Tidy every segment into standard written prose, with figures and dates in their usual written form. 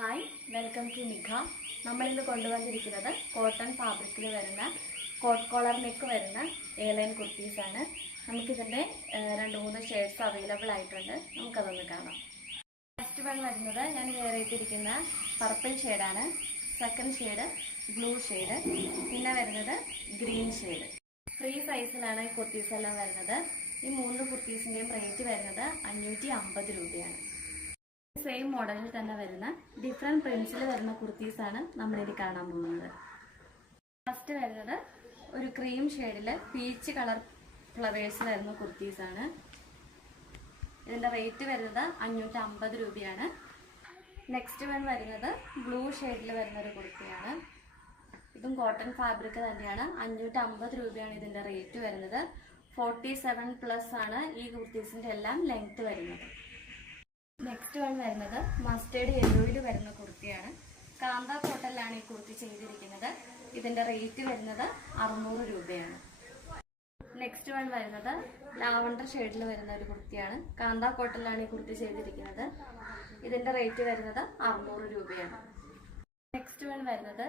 Hi, welcome to നിഖ. നമ്മളിന്ന് കൊണ്ടുവന്നിരിക്കുന്നത് cotton ഫാബ്രിക്കിൽ വരുന്ന കോട്ട് കോളർ നെക്ക് വരുന്ന എയർലൈൻ കുർത്തീസാണ്. നമുക്കിതിൻ്റെ 2-3 ഷെയ്ഡ്സ് അവൈലബിൾ ആയിട്ടുണ്ട്. നമുക്കതൊന്ന് കാണാം. ഫസ്റ്റ് വൺ വരുന്നത് ഞാൻ വെയർ ചെയ്തിരിക്കുന്ന പർപ്പിൾ ഷെയ്ഡാണ്. സെക്കൻഡ് ഷെയ്ഡ് ബ്ലൂ ഷെയ്ഡ്, പിന്നെ വരുന്നത് ഗ്രീൻ ഷെയ്ഡ്. ഫ്രീ സൈസിലാണ് ഈ കുർത്തീസ് എല്ലാം വരുന്നത്. ഈ 3 കുർത്തീസിൻ്റെയും റേറ്റ് വരുന്നത് 550 രൂപയാണ്. സെയിം മോഡലിൽ തന്നെ വരുന്ന ഡിഫറെൻറ്റ് പ്രിൻസിൽ വരുന്ന കുർത്തീസാണ് നമ്മളിത് കാണാൻ പോകുന്നത്. ഫസ്റ്റ് വരുന്നത് ഒരു ക്രീം ഷെയ്ഡിൽ പീച്ച് കളർ ഫ്ലവേഴ്സിൽ വരുന്ന കുർത്തീസാണ്. ഇതിൻ്റെ റേറ്റ് വരുന്നത് 550 രൂപയാണ്. നെക്സ്റ്റ് വൺ വരുന്നത് ബ്ലൂ ഷെയ്ഡിൽ വരുന്ന ഒരു കുർത്തിയാണ്. ഇതും കോട്ടൺ ഫാബ്രിക് തന്നെയാണ്. 550 രൂപയാണ് ഇതിൻ്റെ റേറ്റ് വരുന്നത്. 47+ ആണ് ഈ കുർത്തീസിൻ്റെ എല്ലാം ലെങ്ത് വരുന്നത്. നെക്സ്റ്റ് വൺ വരുന്നത് മസ്റ്റേർഡ് യെല്ലോയിൽ വരുന്ന കുർത്തിയാണ്. കാന്ത കോട്ടണിലാണ് ഈ കുർത്തി ചെയ്തിരിക്കുന്നത്. ഇതിൻ്റെ റേറ്റ് വരുന്നത് 600 രൂപയാണ്. നെക്സ്റ്റ് വൺ വരുന്നത് ലാവണ്ടർ ഷെയ്ഡിൽ വരുന്ന ഒരു കുർത്തിയാണ്. കാന്ത കോട്ടണിലാണ് ഈ കുർത്തി ചെയ്തിരിക്കുന്നത്. ഇതിൻ്റെ റേറ്റ് വരുന്നത് 600 രൂപയാണ്. നെക്സ്റ്റ് വൺ വരുന്നത്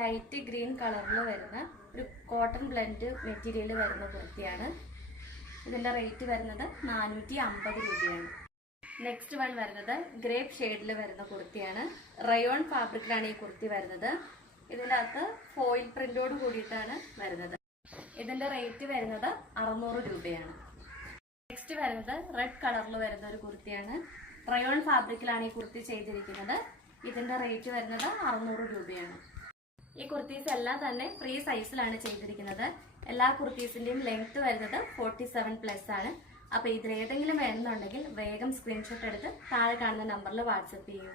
ലൈറ്റ് ഗ്രീൻ കളറിൽ വരുന്ന ഒരു കോട്ടൺ ബ്ലെൻഡ് മെറ്റീരിയൽ വരുന്ന കുർത്തിയാണ്. ഇതിൻ്റെ റേറ്റ് വരുന്നത് 450 രൂപയാണ്. നെക്സ്റ്റ് വൺ വരുന്നത് ഗ്രേപ്പ് ഷെയ്ഡിൽ വരുന്ന കുർത്തിയാണ്. റയോൺ ഫാബ്രിക്കിലാണ് ഈ കുർത്തി വരുന്നത്. ഇതിൻ്റെ അകത്ത് ഫോയിൽ പ്രിന്റോട് കൂടിയിട്ടാണ് വരുന്നത്. ഇതിൻ്റെ റേറ്റ് വരുന്നത് 600 രൂപയാണ്. നെക്സ്റ്റ് വരുന്നത് റെഡ് കളറിൽ വരുന്ന ഒരു കുർത്തിയാണ്. റയോൺ ഫാബ്രിക്കിലാണ് ഈ കുർത്തി ചെയ്തിരിക്കുന്നത്. ഇതിൻ്റെ റേറ്റ് വരുന്നത് 600 രൂപയാണ്. ഈ കുർത്തീസ് എല്ലാം തന്നെ ഫ്രീ സൈസിലാണ് ചെയ്തിരിക്കുന്നത്. എല്ലാ കുർത്തീസിൻ്റെയും ലെങ്ത് വരുന്നത് 47+ ആണ്. അപ്പോൾ ഇതിലേതെങ്കിലും വേണമെന്നുണ്ടെങ്കിൽ വേഗം സ്ക്രീൻഷോട്ട് എടുത്ത് താഴെ കാണുന്ന നമ്പറിൽ വാട്സപ്പ് ചെയ്യൂ.